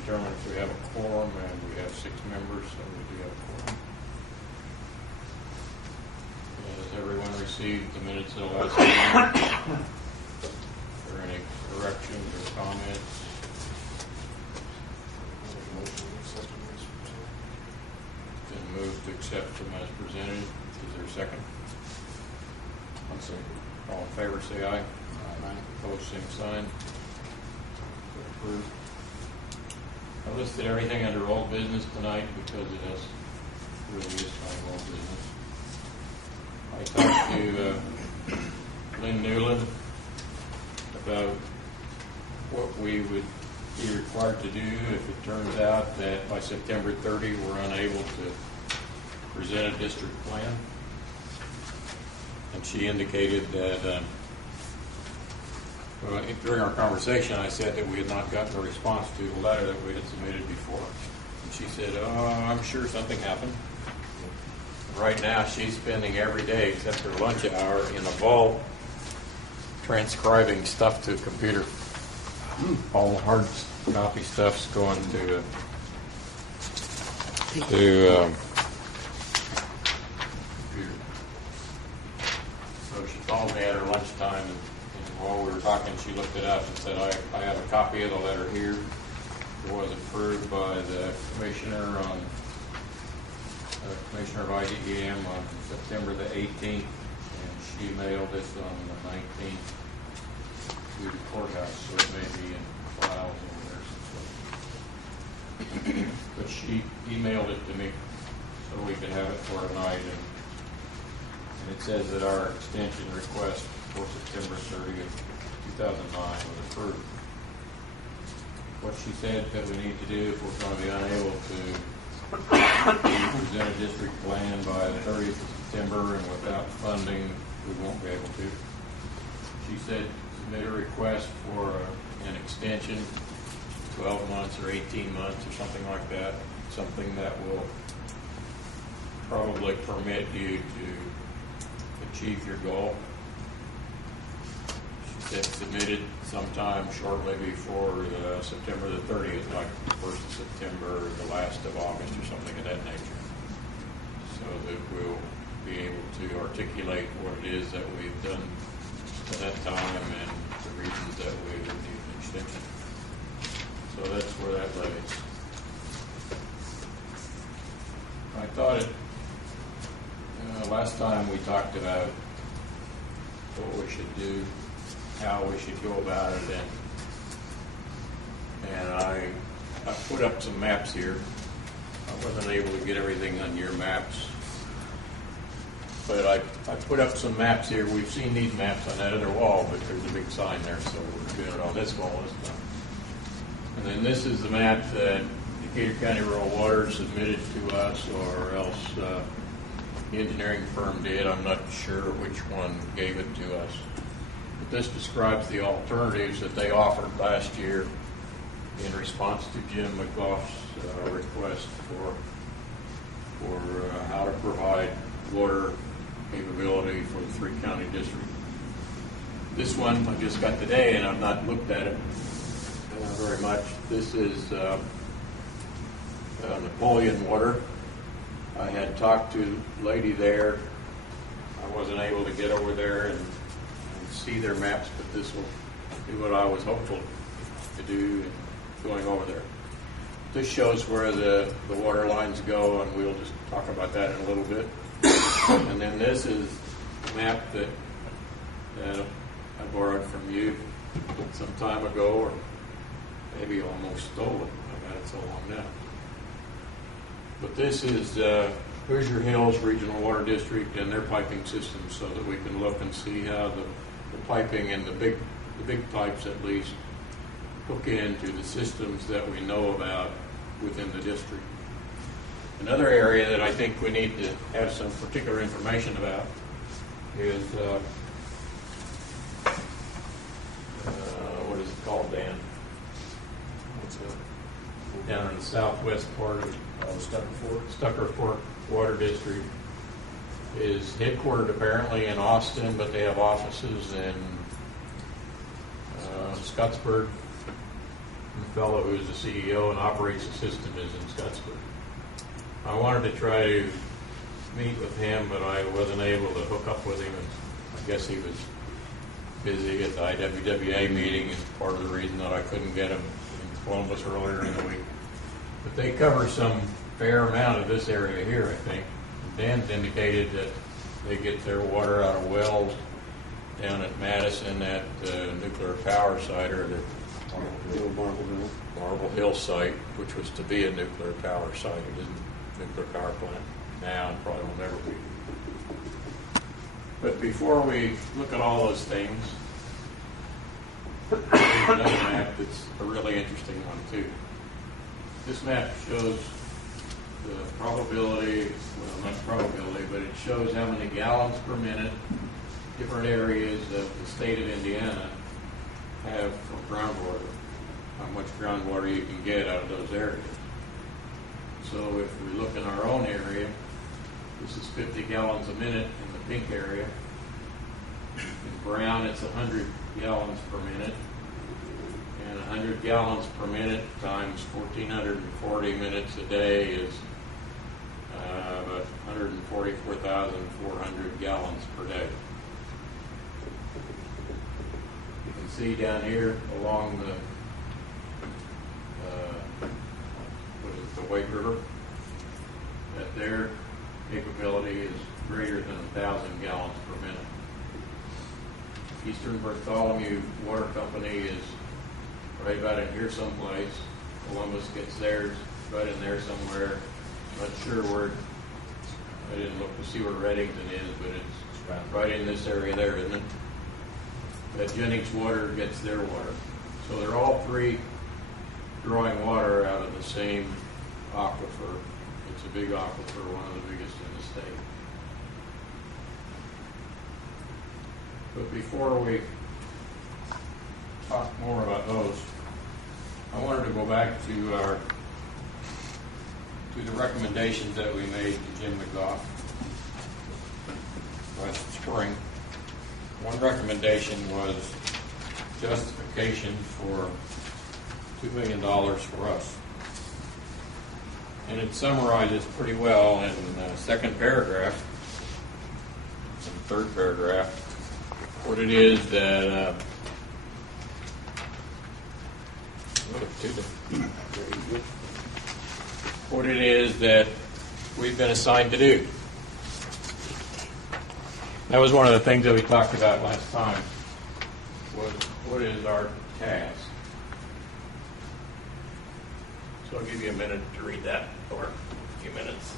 determine if we have a quorum, and we have 6 members, so we do have a quorum. Has everyone received the minutes of the last meeting? Are there any corrections or comments? Been moved to accept them as presented. Is there a second? I'll second. All in favor, say aye. Aye. Opposed, same sign. Approved. I listed everything under old business tonight because it really is kind of old business. I talked to Lynn Newland about what we would be required to do if it turns out that by September 30 we're unable to present a district plan. And she indicated that during our conversation I said that we had not gotten a response to the letter that we had submitted before. And she said, I'm sure something happened. Right now she's spending every day except her lunch hour in a vault transcribing stuff to a computer. All the hard copy stuff's going to computer. So she called me at her lunchtime, and while we were talking, she looked it up and said, I have a copy of the letter here. It was approved by the commissioner of IDEM on September the 18th, and she mailed this on the 19th to the courthouse, so it may be in files over there. But she emailed it to me so we could have it for tonight, and it says that our extension request for September 30th, 2009 was approved. What she said that we need to do if we're going to be unable to present a district plan by the 30th of September and without funding, we won't be able to. She said submit a request for an extension, 12 months or 18 months or something like that, something that will probably permit you to achieve your goal. She said submitted sometime shortly before September the 30th, like the 1st of September or the last of August or something of that nature, so that we'll be able to articulate what it is that we've done at that time and the reasons that we would need an extension. So that's where that lays. I thought last time we talked about what we should do, how we should go about it, and I put up some maps here. I wasn't able to get everything on your maps, but I put up some maps here. We've seen these maps on that other wall, but there's a big sign there, so we're doing it on this wall this time. And then this is the map that Decatur County Rural Water submitted to us, or else the engineering firm did. I'm not sure which one gave it to us. But this describes the alternatives that they offered last year in response to Jim McGough's request for how to provide water capability for the 3-county district. This one I just got today, and I've not looked at it very much. This is Napoleon Water. I had talked to a lady there. I wasn't able to get over there and see their maps, but this will do what I was hopeful to do going over there. This shows where the water lines go, and we'll just talk about that in a little bit. And then this is a map that I borrowed from you some time ago, or maybe almost stole it. I've had it so long now. But this is Hoosier Hills Regional Water District and their piping system, so that we can look and see how the piping and the big pipes at least hook into the systems that we know about within the district. Another area that I think we need to have some particular information about is what is it called, Dan? Down in the southwest part of Stucker Fork Water District is headquartered apparently in Austin, but they have offices in Scottsburg The fellow who's the CEO and operates the system is in Scottsburg. I wanted to try to meet with him, but I wasn't able to hook up with him. And I guess he was busy at the IWWA meeting, is part of the reason that I couldn't get him in Columbus earlier in the week. But they cover some fair amount of this area here, I think. Dan's indicated that they get their water out of wells down at Madison at the nuclear power site, or the Marble Hill site, which was to be a nuclear power site. It isn't a nuclear power plant now and probably will never be. But before we look at all those things, there's another map that's a really interesting one too. This map shows the probability, well, not probability, but it shows how many gallons per minute different areas of the state of Indiana have for groundwater, how much groundwater you can get out of those areas. So if we look in our own area, this is 50 gallons a minute in the pink area. In brown, it's 100 gallons per minute. And 100 gallons per minute times 1,440 minutes a day is about 144,400 gallons per day. You can see down here along the the White River, that their capability is greater than 1,000 gallons per minute. Eastern Bartholomew Water Company is right about in here someplace. Columbus gets theirs right in there somewhere. Not sure where. I didn't look to see where Reddington is, but it's right in this area there, isn't it? That Jennings Water gets their water. So they're all three drawing water out of the same aquifer. It's a big aquifer, one of the biggest in the state. But before we talk more about those, I wanted to go back to the recommendations that we made to Jim McGough last spring. One recommendation was justification for $2 million for us. And it summarizes pretty well in the second paragraph, and third paragraph, what it is that what it is that we've been assigned to do. That was one of the things that we talked about last time, was what is our task. So I'll give you a minute to read that, or a few minutes.